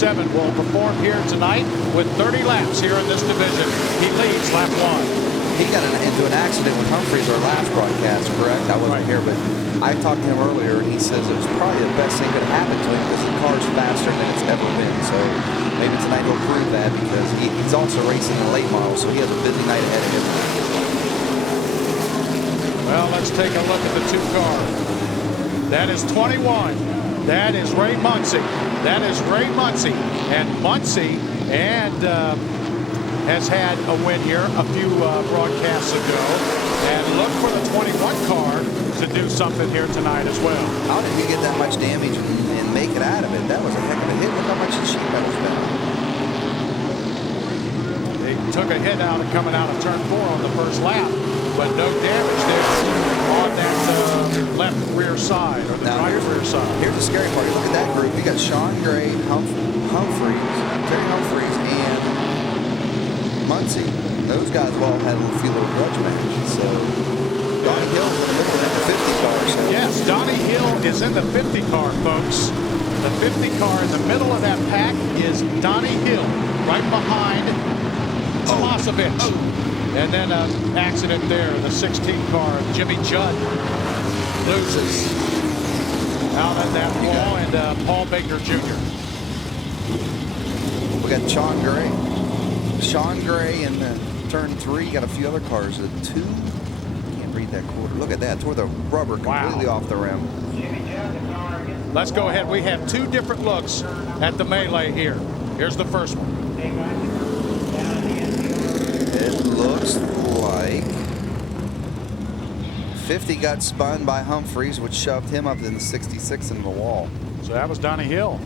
7 will perform here tonight with 30 laps here in this division. He leads lap 1. He got into an accident with Humphreys our last broadcast, correct? I wasn't here, but I talked to him earlier, and he says it was probably the best thing that happened to him because the car's faster than it's ever been. So maybe tonight he'll prove that because he's also racing in the late model, so he has a busy night ahead of him. Well, let's take a look at the 2 car. That is 21. That is Ray Muncy. That is Ray Muncy. And Muncy has had a win here a few broadcasts ago. And look for the 21 car to do something here tonight as well. How did he get that much damage and make it out of it? That was a heck of a hit. Look how much the sheet metal's down. They took a hit out of coming out of turn 4 on the first lap, but no damage there on that left rear side or the right rear side. Here's the scary part. Look at that group. You got Sean Gray, Humphreys, Terry Humphreys, and Muncy. Those guys have all had a few little grudge matches. So Donnie Hill's in the middle of the 50 car. So. Yes, Donnie Hill is in the 50 car, folks. The 50 car in the middle of that pack is Donnie Hill, right behind Tomasevich. And then an accident there. The 16 car, Jimmy Judd, loses out at that wall, and Paul Baker Jr. We got Sean Gray in turn 3. Got a few other cars. The 2. Can't read that quarter. Look at that. Tore the rubber completely off the rim. Let's go ahead. We have 2 different looks at the melee here. Here's the first one. It looks like 50 got spun by Humphreys, which shoved him up in the 66 into the wall. So that was Donnie Hill.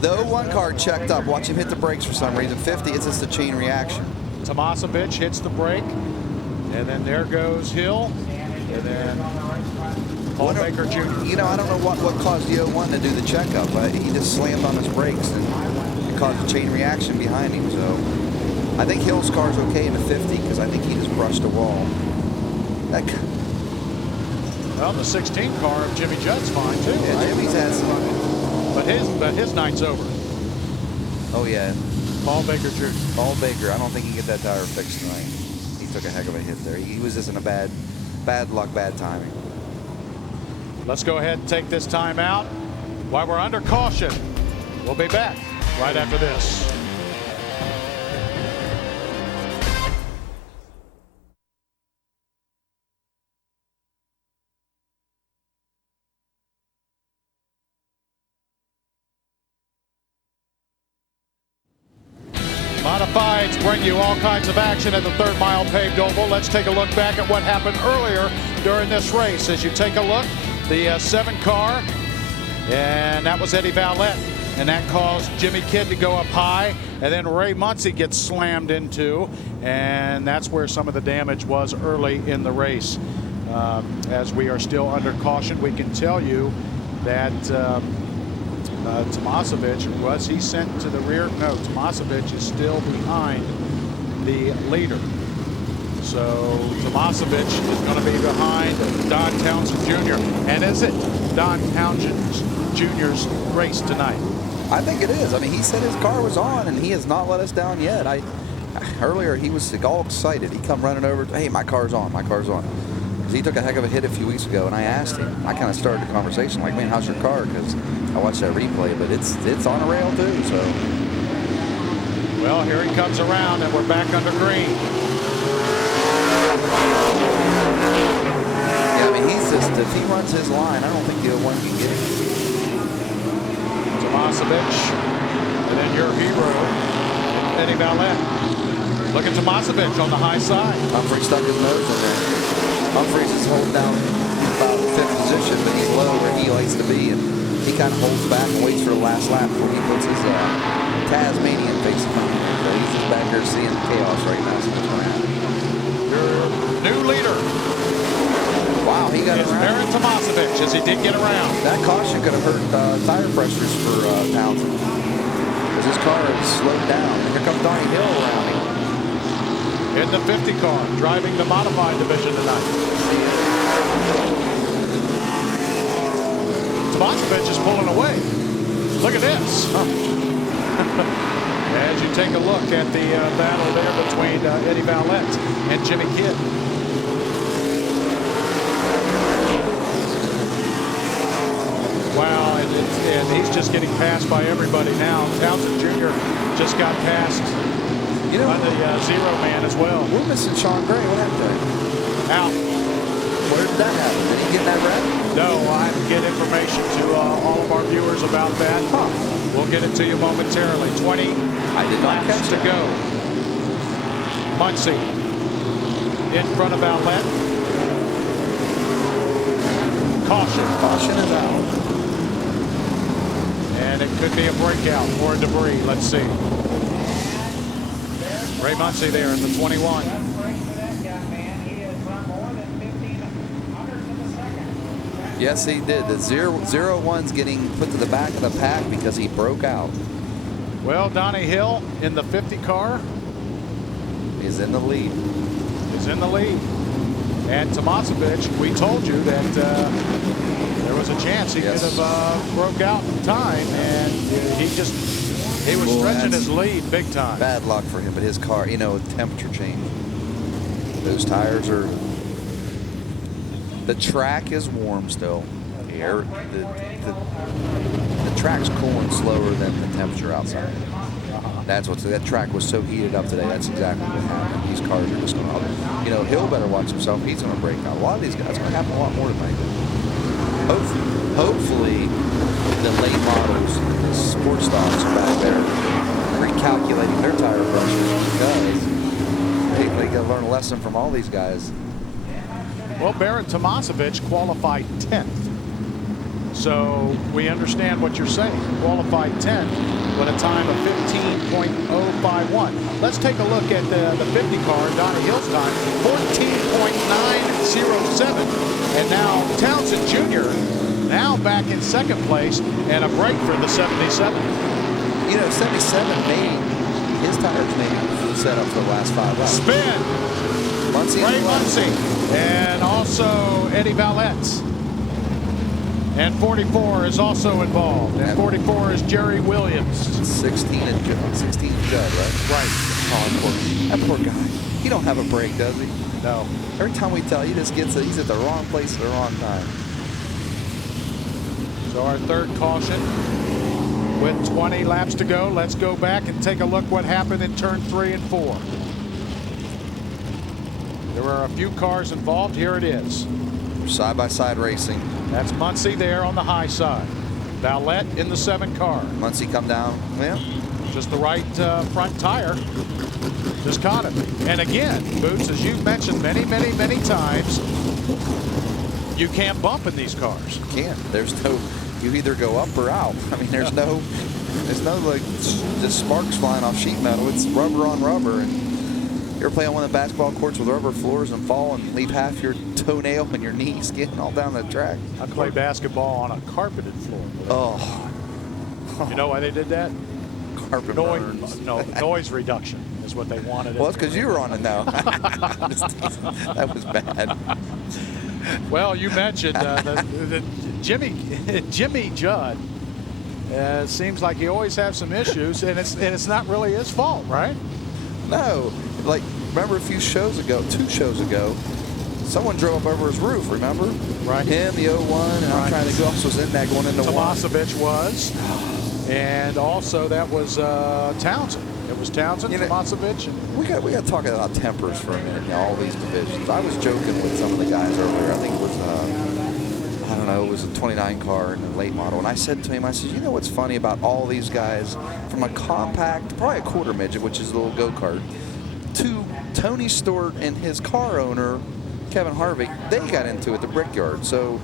The 01 car checked up. Watch him hit the brakes for some reason. 50, it's just a chain reaction. Tomasevich hits the brake, and then there goes Hill, and then Paul Baker Jr. You know, I don't know what caused the 01 to do the checkup. He just slammed on his brakes, and it caused a chain reaction behind him. So I think Hill's car's okay in the 50 because I think he just brushed a wall. Well, the 16 car of Jimmy Judd's fine too. Yeah, right? Jimmy's had some. But his night's over. Oh yeah. Paul Baker Jr. Paul Baker, I don't think he can get that tire fixed tonight. He took a heck of a hit there. He was just in a bad luck, bad timing. Let's go ahead and take this time out while we're under caution. We'll be back right after this. Modifieds bring you all kinds of action at the Third Mile Paved Oval. Let's take a look back at what happened earlier during this race. As you take a look, the 7 car, and that was Eddie Valette, and that caused Jimmy Kidd to go up high, and then Ray Muncy gets slammed into, and that's where some of the damage was early in the race. As we are still under caution, we can tell you that Tomasevich, was he sent to the rear? No, Tomasevich is still behind the leader. So Tomasevich is going to be behind Don Townsend Jr. And is it Don Townsend Jr.'s race tonight? I think it is. I mean, he said his car was on, and he has not let us down yet. Earlier, he was all excited. He come running over, hey, my car's on, my car's on. He took a heck of a hit a few weeks ago, and I asked him. I kind of started the conversation like, man, how's your car? Because I watched that replay, but it's on a rail too. So, well, here he comes around, and we're back under green. Yeah, I mean, he's just, if he runs his line, I don't think the 01 can get him. Tomasevich, and then your hero, Eddie Valette. Look at Tomasevich on the high side. Humphreys stuck his nose in there. Humphreys is holding down about 5th position, but he's low where he likes to be, and he kind of holds back and waits for the last lap before he puts his Tasmanian face on. So he's just back there seeing the chaos right now. So what's going to happen? Your new leader. Wow, he got around. Aaron Tomasevich, as he did get around. That caution could have hurt tire pressures for Townsend, because his car is slowed down. And here comes Donnie Hill around him. In the 50 car, driving the modified division tonight. Tomasevich is pulling away. Look at this. As you take a look at the battle there between Eddie Valette and Jimmy Kidd. Wow, and he's just getting passed by everybody now. Townsend Jr. just got passed by the Zero Man as well. We're missing Sean Gray. What happened to him? Out. Where did that happen? Did he get that wreck? No, I get information to all of our viewers about that. We'll get it to you momentarily. 20 laps to go. Muncie in front of Valette. Caution. Caution is out. And it could be a breakout or debris. Let's see. Ray Muncie there in the 21. Yes, he did. The 0-1's getting put to the back of the pack because he broke out. Well, Donnie Hill in the 50 car is in the lead. Is in the lead. And Tomasevich, we told you that there was a chance he could have broke out in time, and he was stretching his lead big time. Bad luck for him, but his car, temperature change. Those tires are. The track is warm still. The track's cooling slower than the temperature outside. That's that track was so heated up today. That's exactly what happened. These cars are just going to, Hill better watch himself. He's going to break out. A lot of these guys, it's going to happen a lot more tonight. Hopefully, the late models, the sports stocks are back there recalculating their tire pressures because they got to learn a lesson from all these guys. Well, Baron Tomasevich qualified 10th. So we understand what you're saying. Qualified 10th with a time of 15.051. Let's take a look at the 50 car, Donnie Hill's time, 14.907. And now Townsend Jr. now back in second place and a break for the 77. 77 his tires made set up for the last 5 laps. Spin. Ray Muncie. And also Eddie Valette. And 44 is also involved. And 44 is Jerry Williams. 16 and Judd, right? Right. Oh, that poor guy. He don't have a break, does he? No. Every time we tell you, he's at the wrong place at the wrong time. So our third caution with 20 laps to go. Let's go back and take a look what happened in turn 3 and 4. There were a few cars involved. Here it is. Side-by-side racing. That's Muncie there on the high side. Valette in the 7 car. Muncie come down. Well, just the right front tire. Just caught him. And again, Boots, as you've mentioned many times, you can't bump in these cars. You can't. There's no. You either go up or out. I mean, there's no like just sparks flying off sheet metal. It's rubber on rubber. And you ever play on one of the basketball courts with rubber floors and fall and leave half your toenail and your knee skin all down the track? I play basketball on a carpeted floor. Oh. You know why they did that? Carpet burns. No, noise reduction is what they wanted. Well, it's because you were on it now. That was bad. Well, you mentioned Jimmy Judd. Seems like he always has some issues, and it's not really his fault, right? No. Like, remember a few shows ago, 2 shows ago, someone drove up over his roof, remember? Right. Him, the 01, and I'm trying to go. Also was in that going into Tomasevich was. And also that was Townsend. It was Townsend, Tomasevich. We got to talk about tempers for a minute now, all these divisions. I was joking with some of the guys earlier. I think it was, I don't know, it was a 29 car in the late model. And I said to him, I said, you know what's funny about all these guys from a compact, probably a quarter midget, which is a little go-kart, to Tony Stewart and his car owner, Kevin Harvick, they got into it at the Brickyard. So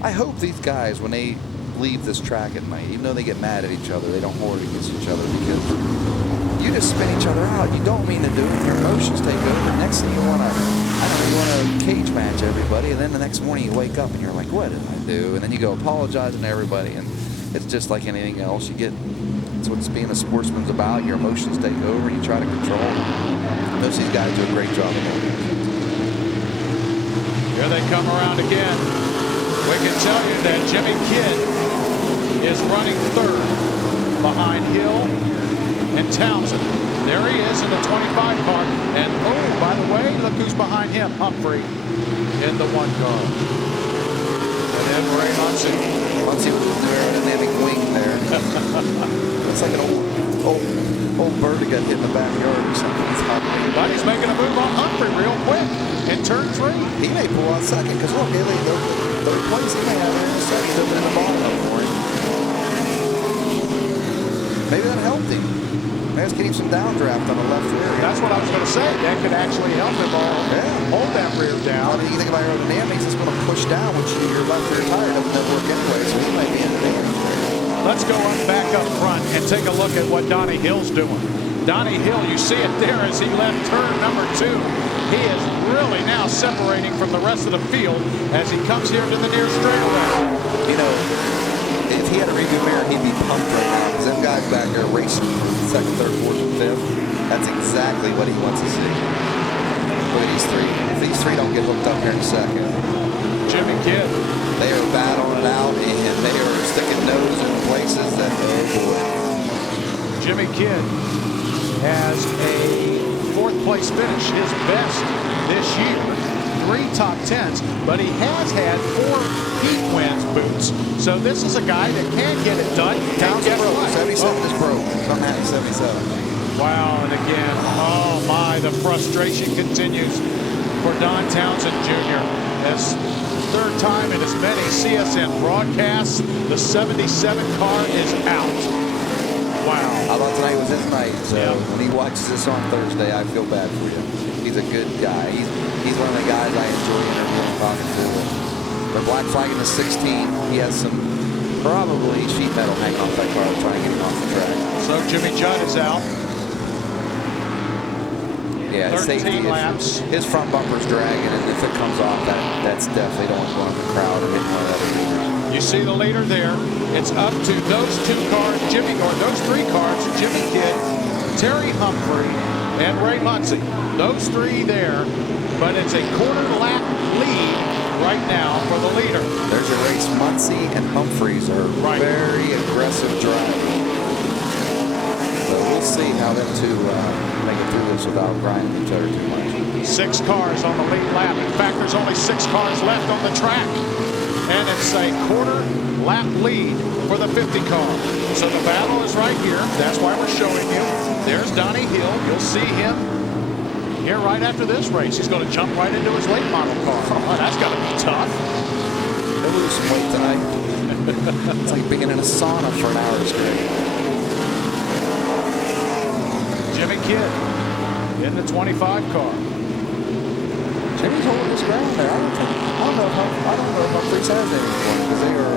I hope these guys, when they leave this track at night, even though they get mad at each other, they don't hold it against each other, because you just spin each other out. You don't mean to do it. Your emotions take over. Next thing you want to, you want to cage match everybody, and then the next morning you wake up and you're like, what did I do? And then you go apologizing to everybody, and it's just like anything else. It's what being a sportsman's about. Your emotions take over, and you try to control them. Most of these guys do a great job of it. Here they come around again. We can tell you that Jimmy Kidd is running 3rd behind Hill and Townsend. There he is in the 25 car. And oh, by the way, look who's behind him. Humphrey in the 1 car. And then Ray Muncie. Muncie with the aerodynamic wing there. It's like an old bird that got hit in the backyard or something. He's hopping. But he's making a move on Humphrey real quick in turn 3. He may pull out second because look, third place, he may have it in second, open in the bottom for him. Maybe that helped him. Maybe it's getting some downdraft on the left rear. That's what I was going to say. That could actually help him hold that rear down. I mean, you think about aerodynamics, it's going to push down, which your left rear tire doesn't work anyway, so he might be in there. Let's go back up front and take a look at what Donnie Hill's doing. Donnie Hill, you see it there as he left turn number 2. He is really now separating from the rest of the field as he comes here to the near straightaway. You know, if he had a rearview mirror, he'd be pumped right now because them guys back there racing second, third, fourth, and fifth. That's exactly what he wants to see. Look at these 3. If these 3 don't get hooked up here in a second. Jimmy Kidd. They are battling it out, and they are sticking nose in places that, oh boy. Jimmy Kidd has a 4th place finish, his best this year. 3 top 10s, but he has had 4 heat wins, Boots. So this is a guy that can get it done. Townsend broke. 77 is broke. I'm at 77. Wow, and again, oh my, the frustration continues for Don Townsend Jr. as 3rd time in as many CSN broadcasts, the 77 car is out. Wow. I thought tonight was his night, so when he watches this on Thursday, I feel bad for him. He's a good guy. He's one of the guys I enjoy interviewing, talking to. They're black flagging the 16. He has some probably sheet metal hanging off that car to try and get him off the track. So Jimmy Judd is out. Yeah, 13 laps. His front bumper's dragging, and if it comes off, that's definitely don't want to go in the crowd or hit one of the other leaders. You see the leader there. It's up to those 2 cars, those 3 cars, Jimmy Kidd, Terry Humphrey, and Ray Muncie. Those 3 there, but it's a quarter lap lead right now for the leader. There's your race. Muncie and Humphreys are very aggressive driving. So we'll see how them 2 make it through this without grinding each other too much. 6 cars on the lead lap. In fact, there's only 6 cars left on the track. And it's a quarter lap lead for the 50 car. So the battle is right here. That's why we're showing you. There's Donnie Hill. You'll see him here right after this race. He's going to jump right into his late model car. Oh, that's got to be tough. He'll lose some weight tonight. It's like being in a sauna for an hour straight. Jimmy Kidd in the 25 car. Jimmy's holding his ground there. I don't know if Humphreys has anyone because they are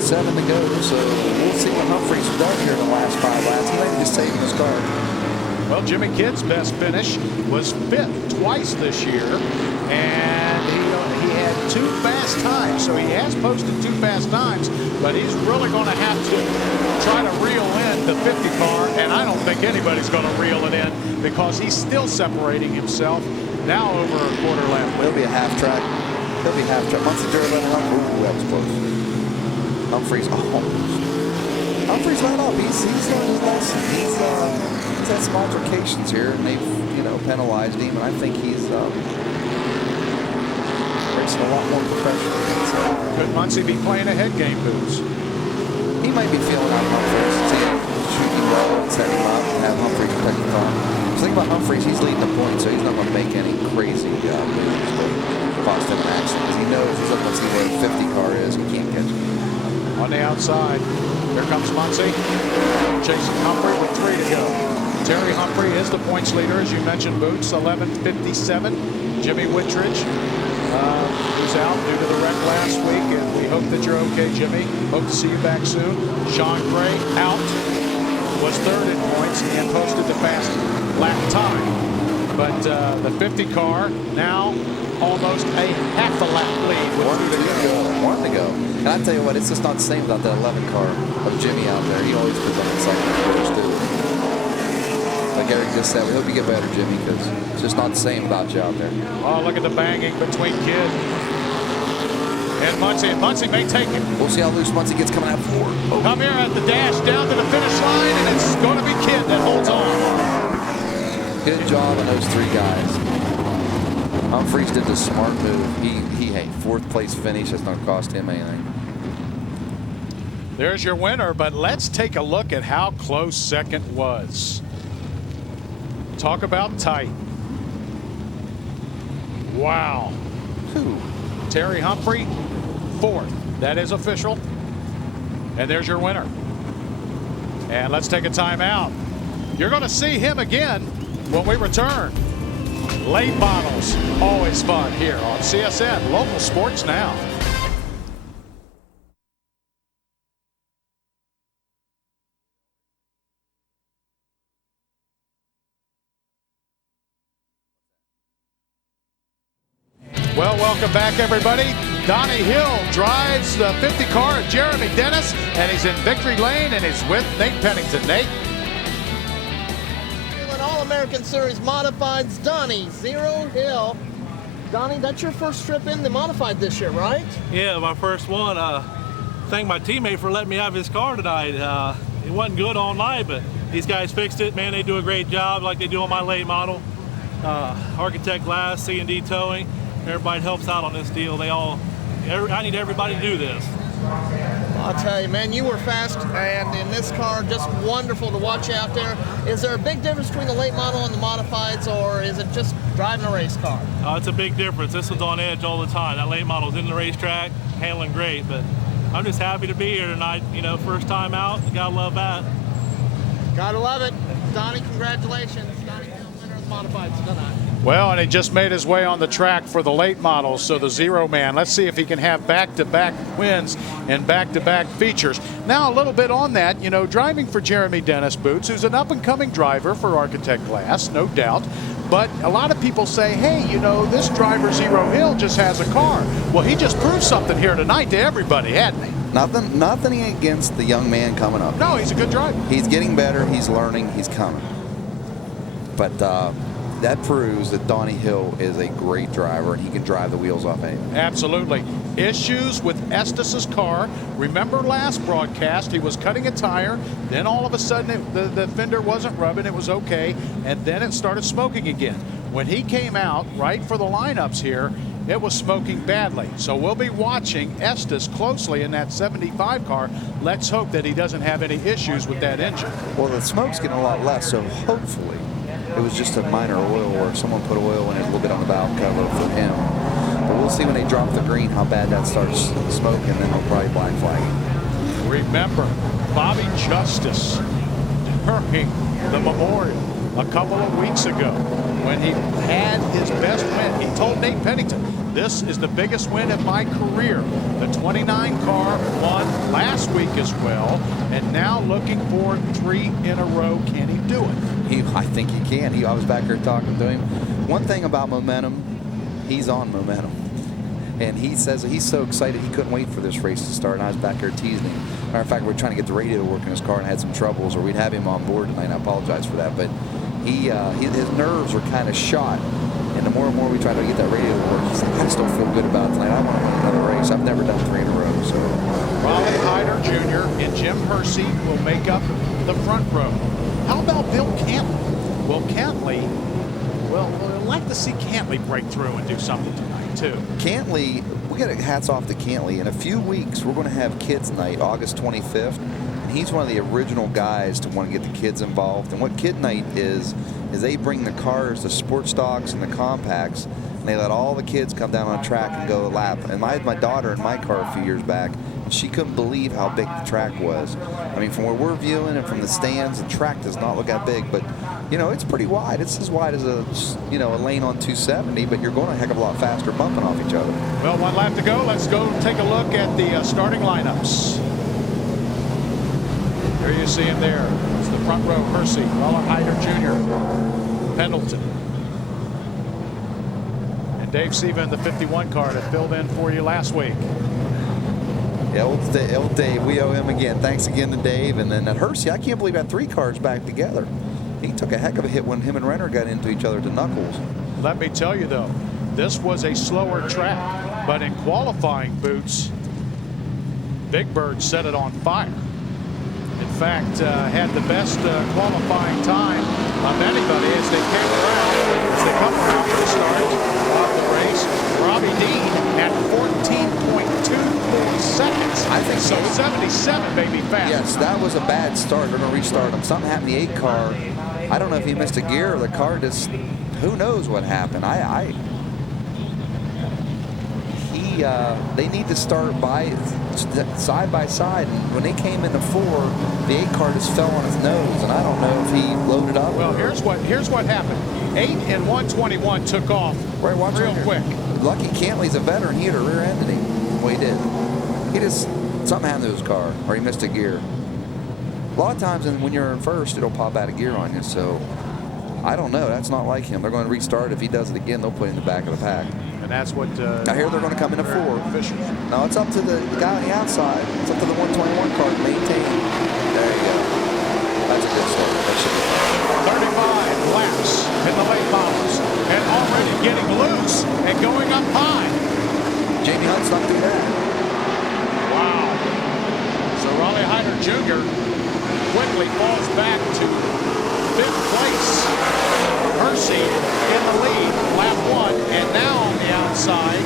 7 to go. So we'll see what Humphreys does here in the last 5 laps. He may be just saving his car. Well, Jimmy Kidd's best finish was 5th twice this year, and he had 2 fast times. So he has posted 2 fast times, but he's really going to have to try to reel in the 50 car, and I don't think anybody's going to reel it in because he's still separating himself. Now over a quarter lap. He'll be a half track. He'll be half track. Once the dirt let him up, ooh, that was close. Humphreys, Humphreys let up. He's learned his lesson. He's had some altercations here, and they've penalized him. And I think he's racing a lot more professionally. So. Could Muncie be playing a head game, Boots? He might be feeling out Humphreys. See him shooting well and setting him up and have Humphreys protect the car. The thing about Humphreys, he's leading the point, so he's not going to make any crazy moves to cost him an accident because he knows he's up to see where the 50 car is. He can't catch him. On the outside, here comes Muncie, chasing Humphrey with 3 to go. Terry Humphrey is the points leader, as you mentioned, Boots, 11:57. Jimmy Whitridge, who's out due to the wreck last week, and we hope that you're okay, Jimmy. Hope to see you back soon. Sean Gray out, was 3rd in points and posted the fast lap time. But the 50 car now almost a half a lap lead with 2 to go. 1 to go. And I tell you what, it's just not the same without that 11 car of Jimmy out there. He always puts on excitement for too. Like Eric just said, we hope you get better, Jimmy, because it's just not the same without you out there. Oh, look at the banging between Kidd and Muncie. And Muncie may take it. We'll see how loose Muncie gets coming out forward. Come here at the dash down to the finish line, and it's Good job on those 3 guys. Humphreys did the smart move. Hey, 4th place finish. That's not cost him anything. There's your winner, but let's take a look at how close second was. Talk about tight. Wow. Who? Terry Humphrey, 4th. That is official. And there's your winner. And let's take a timeout. You're going to see him again when we return. Late models, always fun here on CSN Local Sports Now. Well, welcome back, everybody. Donnie Hill drives the 50 car of Jeremy Dennis, and he's in victory lane, and he's with Nate Pennington. Nate? All-American Series Modifieds, Donnie, Zero Hill. Donnie, that's your first trip in the Modified this year, right? Yeah, my first one. Thank my teammate for letting me have his car tonight. It wasn't good all night, but these guys fixed it. Man, they do a great job like they do on my late model. Architect Glass, C&D Towing. Everybody helps out on this deal. I need everybody to do this. I'll tell you, man, you were fast, and in this car, just wonderful to watch you out there. Is there a big difference between the late model and the Modifieds, or is it just driving a race car? It's a big difference. This one's on edge all the time. That late model's in the racetrack, handling great, but I'm just happy to be here tonight. You know, first time out, you gotta love that. Gotta love it. Donnie, congratulations. Donnie, winner of the Modifieds tonight. Well, and he just made his way on the track for the late models, so the Zero Man. Let's see if he can have back-to-back wins and back-to-back features. Now, a little bit on that, you know, driving for Jeremy Dennis Boots, who's an up-and-coming driver for Architect Glass, no doubt. But a lot of people say, hey, you know, this driver, Zero Hill, just has a car. Well, he just proved something here tonight to everybody, hadn't he? Nothing against the young man coming up. No, he's a good driver. He's getting better. He's learning. He's coming. But that proves that Donnie Hill is a great driver, and he can drive the wheels off anything. Absolutely. Issues with Estes' car. Remember last broadcast, he was cutting a tire, then all of a sudden the fender wasn't rubbing, it was okay, and then it started smoking again. When he came out, right for the lineups here, it was smoking badly. So we'll be watching Estes closely in that 75 car. Let's hope that he doesn't have any issues with that engine. Well, the smoke's getting a lot less, so hopefully it was just a minor oil work. Someone put oil in it a little bit on the valve cover for him. But we'll see when they drop the green how bad that starts smoking, then they'll probably black flag it. Remember, Bobby Justice during the Memorial a couple of weeks ago when he had his best win. He told Nate Pennington, this is the biggest win of my career. The 29 car won last week as well, and now looking for 3 in a row. Can he do it? I think he can. I was back there talking to him. One thing about momentum, he's on momentum. And he says that he's so excited he couldn't wait for this race to start, and I was back there teasing him. Matter of fact, we're trying to get the radio to work in his car and had some troubles, or we'd have him on board tonight. I apologize for that. But his nerves were kind of shot. And the more and more we try to get that radio to work, he's like, I just don't feel good about it tonight. I want to win another race. I've never done 3 in a row. So Robin Hyder Jr. and Jim Hersey will make up the front row. How about Bill Cantley? Well, Cantley, we'd like to see Cantley break through and do something tonight, too. Cantley, we got hats off to Cantley. In a few weeks, we're going to have Kids Night, August 25th. And he's one of the original guys to want to get the kids involved. And what Kid Night is they bring the cars, the sports dogs and the compacts, and they let all the kids come down on a track and go a lap. And I had my daughter in my car a few years back, and she couldn't believe how big the track was. I mean, from where we're viewing and from the stands, the track does not look that big, but you know, it's pretty wide. It's as wide as a lane on 270, but you're going a heck of a lot faster bumping off each other. Well, 1 lap to go. Let's go take a look at the starting lineups. There you see him there. It's the front row, Hersey, Roller Hyder Jr., Pendleton. And Dave Seva in the 51 car that filled in for you last week. Old Dave, we owe him again. Thanks again to Dave. And then at Hersey, I can't believe that 3 cars back together. He took a heck of a hit when him and Renner got into each other at the knuckles. Let me tell you, though, this was a slower track, but in qualifying, Boots, Big Bird set it on fire. In fact, had the best qualifying time of anybody as they came around. As they come around for the start of the race, Robbie Dean at 14.24 seconds. I think so. 77, maybe fast. Yes, that was a bad start. They're going to restart him. Something happened to the 8 car. I don't know if he missed a gear or the car just, who knows what happened. They need to start side by side. And when they came into 4, the 8 car just fell on his nose, and I don't know if he loaded up. Well, here's what happened. 8 and 121 took off real quick. Lucky Cantley's a veteran. He had a rear ended him. Well, he did. He just, something happened to his car, or he missed a gear. A lot of times when you're in first, it'll pop out of gear on you. So I don't know. That's not like him. They're going to restart. If he does it again, they'll put him in the back of the pack. And that's what. I hear they're going to come into 4. Officials. No, it's up to the guy on the outside. It's up to the 121 car to maintain. There you go. That's a good start. That should be 35 laps in the late models, and already getting loose and going up high. Jamie Hunt's not too bad. Wow. So Raleigh Hyder Jr. quickly falls back to 5th place. Hersey in the lead, lap 1, and now on the outside,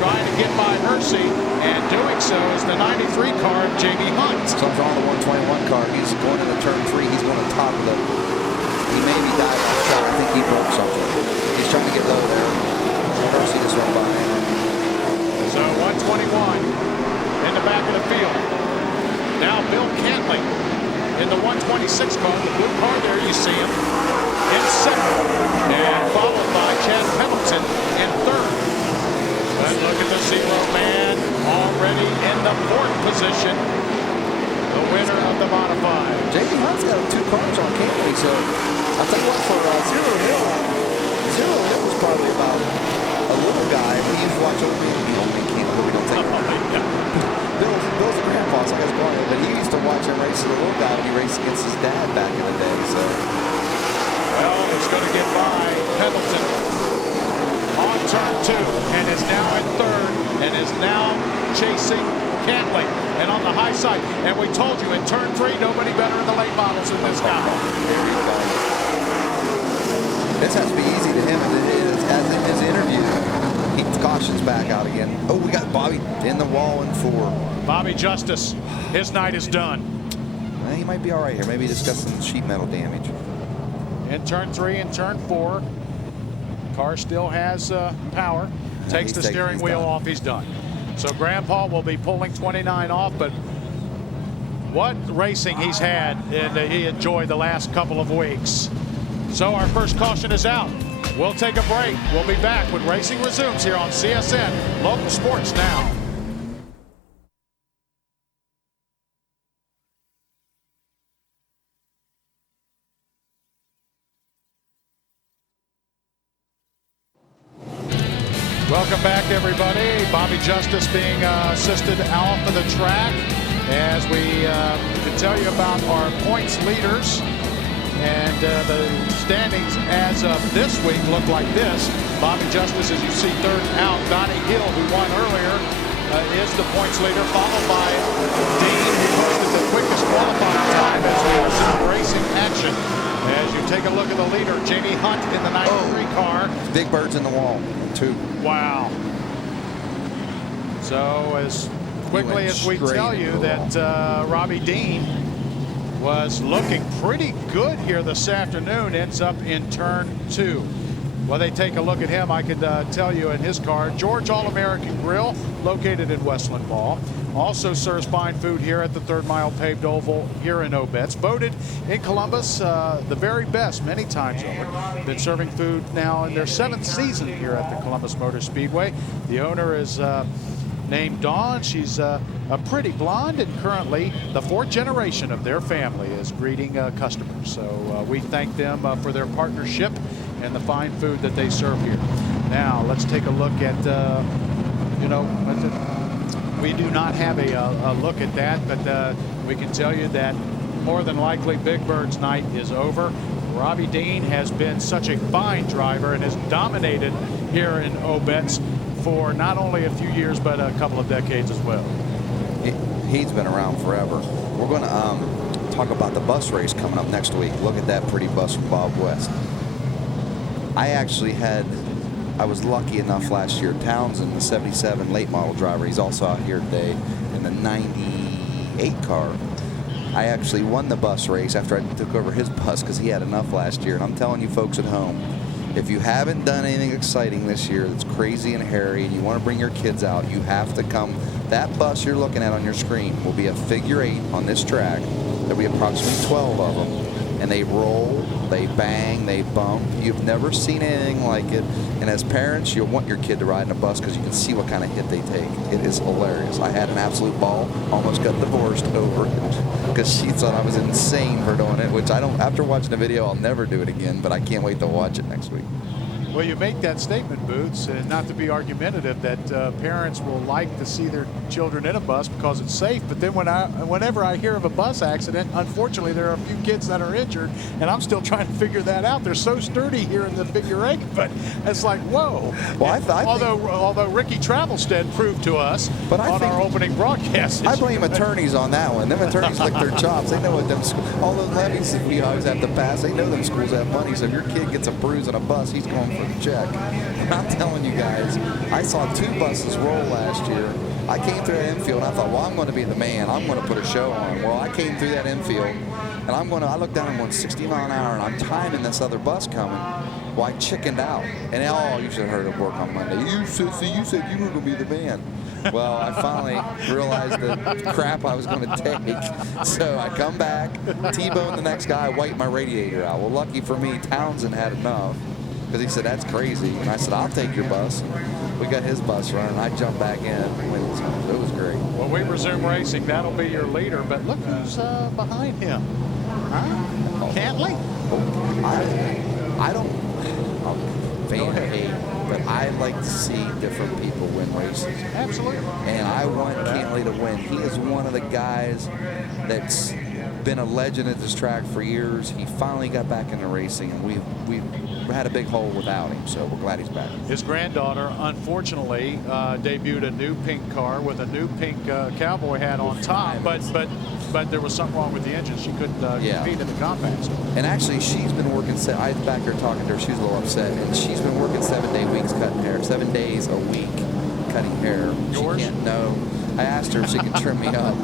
trying to get by Hersey, and doing so is the 93 car of Jamie Hunt. So he's on the 121 car. He's going into turn 3. He's going to top of the. He maybe died on the shot. I think he broke something. He's trying to get low there. Hersey just went by. So 121 in the back of the field. Now Bill Cantley in the 126 car, the blue car there, you see him in 2nd, and followed by Chad Pendleton in 3rd. But look at the Zero man already in the 4th position, the winner of the modified. J.B. Hunt's got 2 cars on Cantley, so I'll tell you what, for Zero Hill was probably about a little guy. We used to watch Cantley, we don't take him. Bill's a grandpa, so I guess going, but he used to watch him race as a little guy when he raced against his dad back in the day. So, well, it's going to get by Pendleton on turn 2, and is now in 3rd, and is now chasing Cantley, and on the high side. And we told you in turn 3, nobody better in the late models than this guy. This has to be easy to him, as in his interview. He cautions back out again. Oh, we got Bobby in the wall in 4. Bobby Justice, his night is done. He might be all right here. Maybe he's got some sheet metal damage. In turn 3 and turn 4, car still has power. Takes the steering wheel off, he's done. So Grandpa will be pulling 29 off, but what racing he's had, and he enjoyed the last couple of weeks. So our first caution is out. We'll take a break. We'll be back when racing resumes here on CSN Local Sports Now. Welcome back, everybody. Bobby Justice being assisted off of the track as we can tell you about our points leaders. And the standings as of this week look like this. Bobby Justice, as you see, 3rd out. Donnie Hill, who won earlier, is the points leader, followed by Dean, who posted the quickest qualifying time as we are some racing action. As you take a look at the leader, Jamie Hunt in the 93 car. Big Bird's in the wall, 2. Wow. So as quickly as we tell you that Robbie Dean was looking pretty good here this afternoon, ends up in turn 2. Well, they take a look at him. I could tell you in his car, George All-American Grill, located in Westland Mall. Also serves fine food here at the 3rd Mile Paved Oval here in Obetz. Voted in Columbus the very best many times over. Been serving food now in their 7th season here at the Columbus Motor Speedway. The owner is named Dawn. She's a pretty blonde, and currently the 4th generation of their family is greeting customers. So we thank them for their partnership and the fine food that they serve here. Now let's take a look at, we do not have a look at that, but we can tell you that more than likely Big Bird's night is over. Robbie Dean has been such a fine driver and has dominated here in Obetz for not only a few years, but a couple of decades as well. He's been around forever. We're going to talk about the bus race coming up next week. Look at that pretty bus from Bob West. I was lucky enough last year. Townsend, the 77 late model driver, he's also out here today in the 98 car. I actually won the bus race after I took over his bus because he had enough last year. And I'm telling you folks at home, if you haven't done anything exciting this year that's crazy and hairy and you want to bring your kids out, you have to come. That bus you're looking at on your screen will be a figure 8 on this track. There'll be approximately 12 of them. And they roll, they bang, they bump. You've never seen anything like it. And as parents, you'll want your kid to ride in a bus because you can see what kind of hit they take. It is hilarious. I had an absolute ball, almost got divorced over it because she thought I was insane for doing it, which I don't, after watching the video, I'll never do it again, but I can't wait to watch it next week. Well, you make that statement, Boots, and not to be argumentative, that parents will like to see their children in a bus because it's safe. But then whenever I hear of a bus accident, unfortunately, there are a few kids that are injured, and I'm still trying to figure that out. They're so sturdy here in the figure 8, but it's like, whoa. Well, although Ricky Travelstead proved to us on our opening broadcast. I blame attorneys on that one. Them attorneys lick their chops. They know what them all those levies we always have to pass. They know them schools have money. So if your kid gets a bruise on a bus, he's going for a check. I'm telling you guys, I saw 2 buses roll last year. I came through that infield and I thought, well, I'm going to be the man. I'm going to put a show on. Well, I came through that infield and I looked down and I'm going 60 miles an hour and I'm timing this other bus coming. Well, I chickened out. And you should have heard it work on Monday. You said you were going to be the man. Well, I finally realized the crap I was going to take. So I come back, T-bone the next guy, wipe my radiator out. Well, lucky for me, Townsend had enough. Because he said, that's crazy. And I said, I'll take your bus. We got his bus running. I jumped back in. It was great. Well, we resume racing. That'll be your leader. But look who's behind him. Huh? Cantley? I don't fan hate, but I like to see different people win races. Absolutely. And I want Cantley to win. He is one of the guys that's been a legend at this track for years. He finally got back into racing, and we've had a big hole without him, so we're glad he's back. His granddaughter, unfortunately, debuted a new pink car with a new pink cowboy hat on top, but there was something wrong with the engine. She couldn't compete in the compact. And actually, she's been working. I was back there talking to her. She was a little upset, and she's been working 7-day weeks cutting hair, 7 days a week cutting hair. Yours? She can't. No. I asked her if she could trim me up.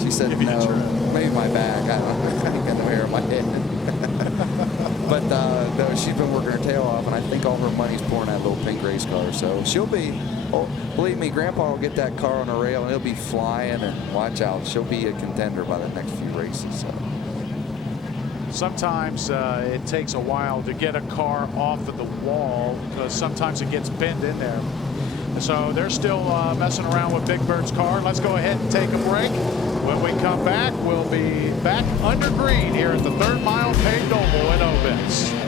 She said no. Maybe my back. I don't know. I ain't got no hair on my head. But no, she's been working her tail off, and I think all her money's pouring that little pink race car. So she'll be, believe me, Grandpa will get that car on a rail, and he'll be flying, and watch out. She'll be a contender by the next few races. So. Sometimes it takes a while to get a car off of the wall because sometimes it gets bent in there. So they're still messing around with Big Bird's car. Let's go ahead and take a break. When we come back, we'll be back under green here at the 3rd Mile Paved Oval in Obitz.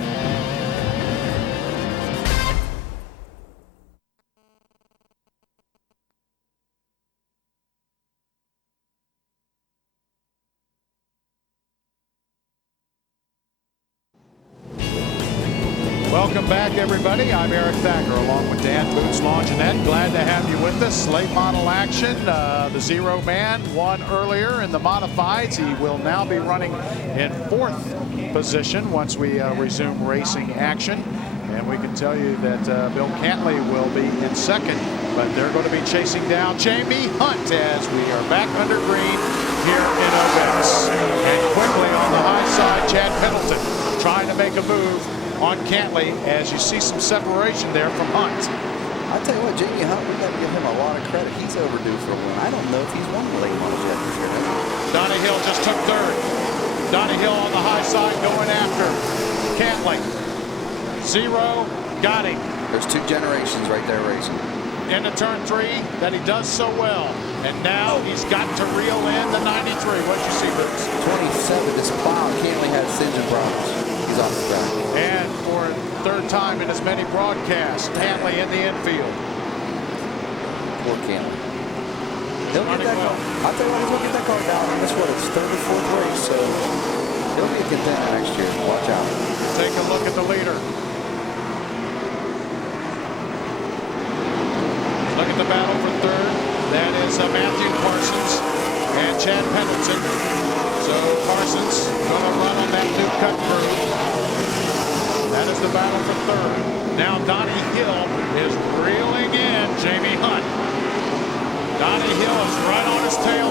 Welcome back, everybody. I'm Eric Thacker, along with Dan Boots Longinette. Glad to have you with us. Late model action. The Zero Man won earlier in the modifieds. He will now be running in 4th position once we resume racing action. And we can tell you that Bill Cantley will be in 2nd, but they're going to be chasing down Jamie Hunt as we are back under green here in Obitz. And quickly on the high side, Chad Pendleton trying to make a move on Cantley as you see some separation there from Hunt. I'll tell you what, Jamie Hunt, we got to give him a lot of credit. He's overdue for a win. I don't know if he's won the late model yet this year. Donnie Hill just took 3rd. Donnie Hill on the high side going after Cantley. Zero, got him. There's 2 generations right there racing. Into turn 3 that he does so well. And now he's got to reel in the 93. What'd you see, Bruce? 27, this wow, Cantley had engine problems. He's off the track. And for 3rd time in as many broadcasts, Cantley in the infield. Poor Cantley. He'll get that car. I'll tell you what, he'll get that car down on this one. It's 3rd or 4th race, so he'll be a contender next year. Watch out. Take a look at the leader. Look at the battle for 3rd. That is Matthew Parsons and Chad Pendleton. So Carson's going to run on that new cut crew. That is the battle for third. Now Donnie Hill is reeling in Jamie Hunt. Donnie Hill is right on his tail